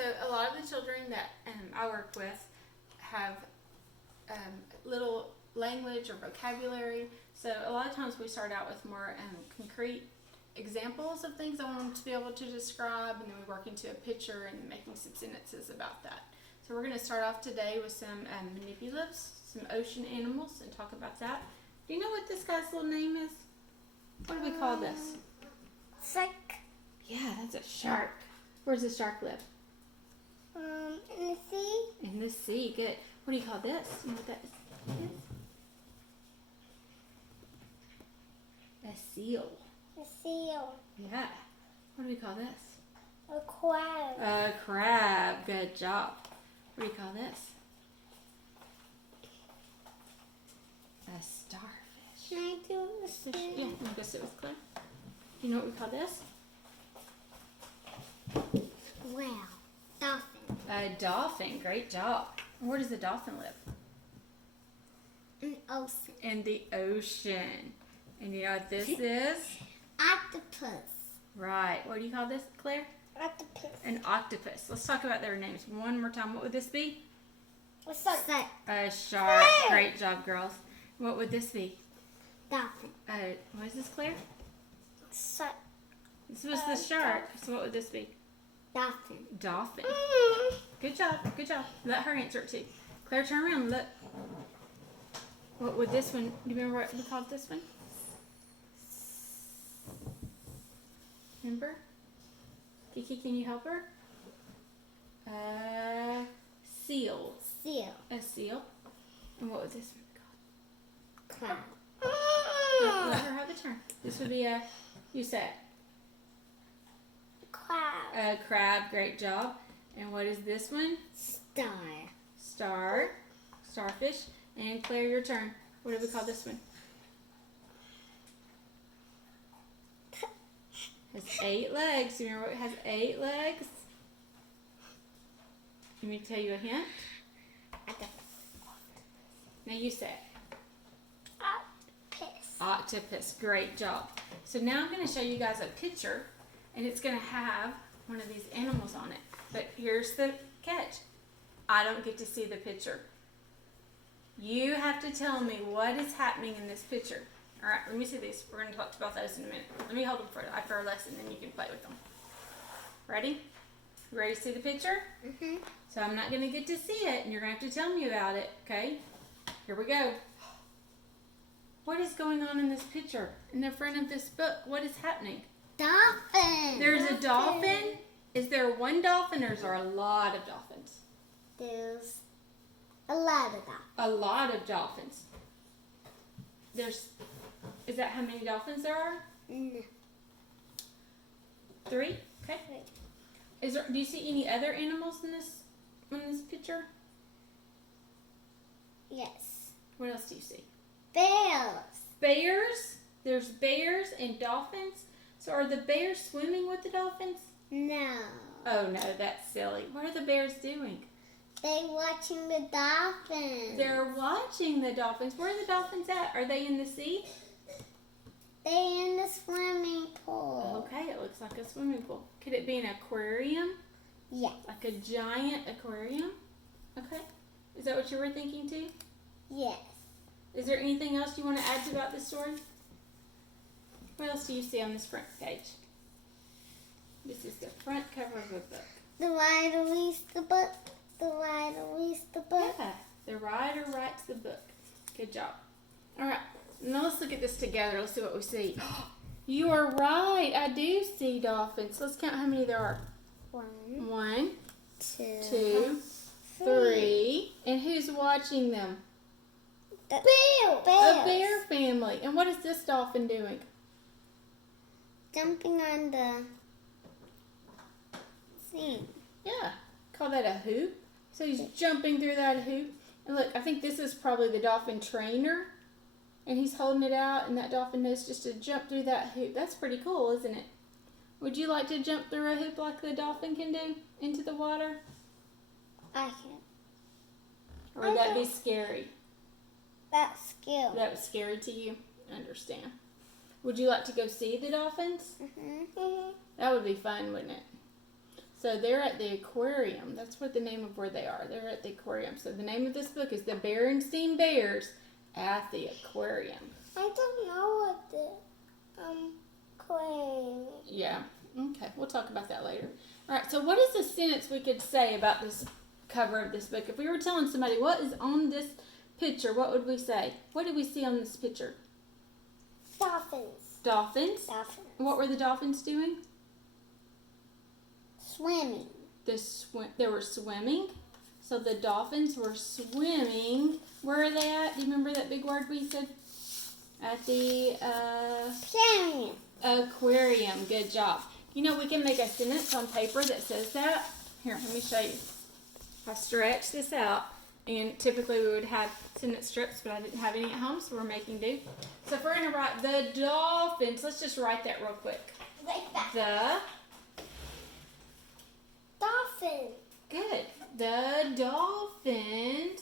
So a lot of the children that I work with have little language or vocabulary. So a lot of times we start out with more concrete examples of things I want them to be able to describe, and then we work into a picture and making some sentences about that. So we're going to start off today with some manipulatives, some ocean animals, and talk about that. Do you know what this guy's little name is? What do we call this? Shark. Yeah, that's a shark. Where's the shark live? In the sea. In the sea. Good. What do you call this? You know what that is? A seal. A seal. Yeah. What do we call this? A crab. A crab. Good job. What do you call this? A starfish. Can I do the Fish. spoon? Yeah, you want to go sit with Claire? Do you know what we call this? Wow. Dolphin. A dolphin. Great job. Where does the dolphin live? An ocean. In the ocean. And you know what this is? Octopus. Right. What do you call this, Claire? Octopus. An octopus. Let's talk about their names one more time. What would this be? What's that? A shark. Great job, girls. What would this be? Dolphin. What is this, Claire? Shark. This was the shark. So what would this be? Dolphin. Dolphin. Good job. Good job. Let her answer it too. Claire, turn around and look. What would this one? Do you remember what we called this one? Remember? Kiki, can you help her? Seal. Seal. A seal. And what would this one be called? Crab. Let her have a turn. This would be a, you said, Crab. a crab. Great job. And what is this one? Star. Star. Starfish. And Claire, your turn. What do we call this one? Has 8 legs. You remember what has 8 legs? Let me tell you a hint. Now you say it. Octopus. Octopus. Great job. So now I'm going to show you guys a picture, and it's going to have one of these animals on it. But here's the catch. I don't get to see the picture. You have to tell me what is happening in this picture. All right, let me see these. We're going to talk about those in a minute. Let me hold them after our lesson, then you can play with them. Ready? You ready to see the picture? Mm-hmm. So I'm not going to get to see it, and you're going to have to tell me about it, okay? Here we go. What is going on in this picture? In the front of this book, what is happening? Dolphin. There's a dolphin. Is there one dolphin, or is there a lot of dolphins? There's a lot of dolphins. A lot of dolphins. Is that how many dolphins there are? No. 3? Okay. Do you see any other animals in this picture? Yes. What else do you see? Bears. Bears. There's bears and dolphins. So are the bears swimming with the dolphins? No. Oh no, that's silly. What are the bears doing? They're watching the dolphins. They're watching the dolphins. Where are the dolphins at? Are they in the sea? They're in the swimming pool. Okay, it looks like a swimming pool. Could it be an aquarium? Yes. Like a giant aquarium? Okay. Is that what you were thinking too? Yes. Is there anything else you want to add about this story? What else do you see on this front page? This is the front cover of the book. The writer reads the book. The writer reads the book. Yeah, the writer writes the book. Good job. All right, now let's look at this together. Let's see what we see. You are right. I do see dolphins. Let's count how many there are. 1, 2, 3. And who's watching them? Bear. A bear family. And what is this dolphin doing? Jumping on the thing. Yeah, call that a hoop. So he's jumping through that hoop. And look, I think this is probably the dolphin trainer. And he's holding it out, and that dolphin knows just to jump through that hoop. That's pretty cool, isn't it? Would you like to jump through a hoop like the dolphin can do into the water? I can. Or would that be scary? That's scary. That was scary to you? I understand. Would you like to go see the dolphins? Mm-hmm. That would be fun, wouldn't it? So they're at the aquarium. That's what the name of where they are. They're at the aquarium. So the name of this book is The Berenstein Bears at the Aquarium. I don't know what the claim. Yeah. Okay. We'll talk about that later. All right. So what is the sentence we could say about this cover of this book? If we were telling somebody what is on this picture, what would we say? What did we see on this picture? Dolphins. Dolphins. Dolphins. What were the dolphins doing? Swimming. They were swimming. So the dolphins were swimming. Where are they at? Do you remember that big word we said? At the Aquarium. aquarium. Good job. You know, we can make a sentence on paper that says that. Here, let me show you. I stretch this out, and typically we would have sentence strips, but I didn't have any at home, so we're making do. So if we're going to write the dolphins, let's just write that real quick. Like that. The, Dolphin. good. The dolphins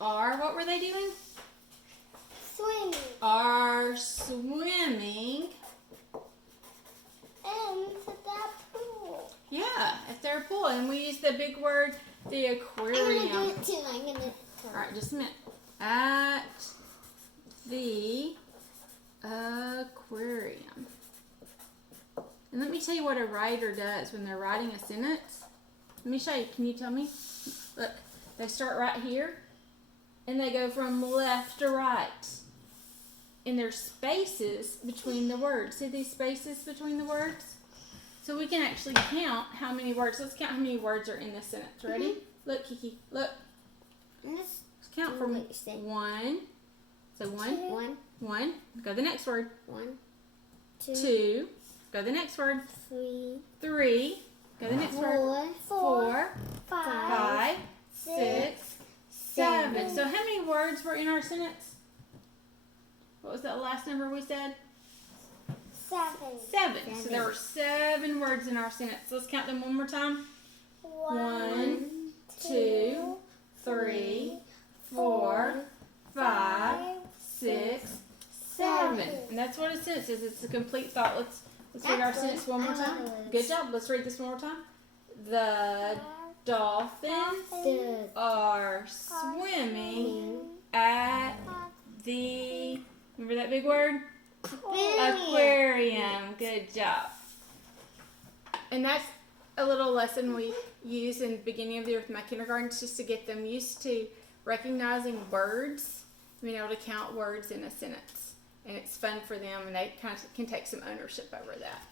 are, what were they doing? Swimming. Are swimming. And that pool. Yeah, at their pool. And we use the big word, the I'm aquarium. gonna do it too. I'm gonna. Alright, just a minute. At the aquarium. And let me tell you what a writer does when they're writing a sentence. Let me show you. Can you tell me? Look, they start right here and they go from left to right. And there's spaces between the words. See these spaces between the words? So we can actually count how many words. Let's count how many words are in this sentence. Ready? Look, Kiki. Look. Let's Let's count from what you said. one. So one. One, One. Go to the next word. one, two, Two. Go to the next word. three, Three. Go to the next word. four, Four. five, Five. Six. Seven. So how many words were in our sentence? What was that last number we said? seven. Seven. So there were 7 words in our sentence. Let's count them one more time. One, two, 3, 4, 5, 6, 7. And that's what a sentence is. It's a complete thought. Let's read our That's sentence good. one more I love time. words. Good job. Let's read this one more time. The dolphins The are swimming at the, remember that big word? Aquarium. Good job. And that's a little lesson we use in the beginning of the year with my kindergartens, just to get them used to recognizing words, being able to count words in a sentence. And it's fun for them, and they kind of can take some ownership over that.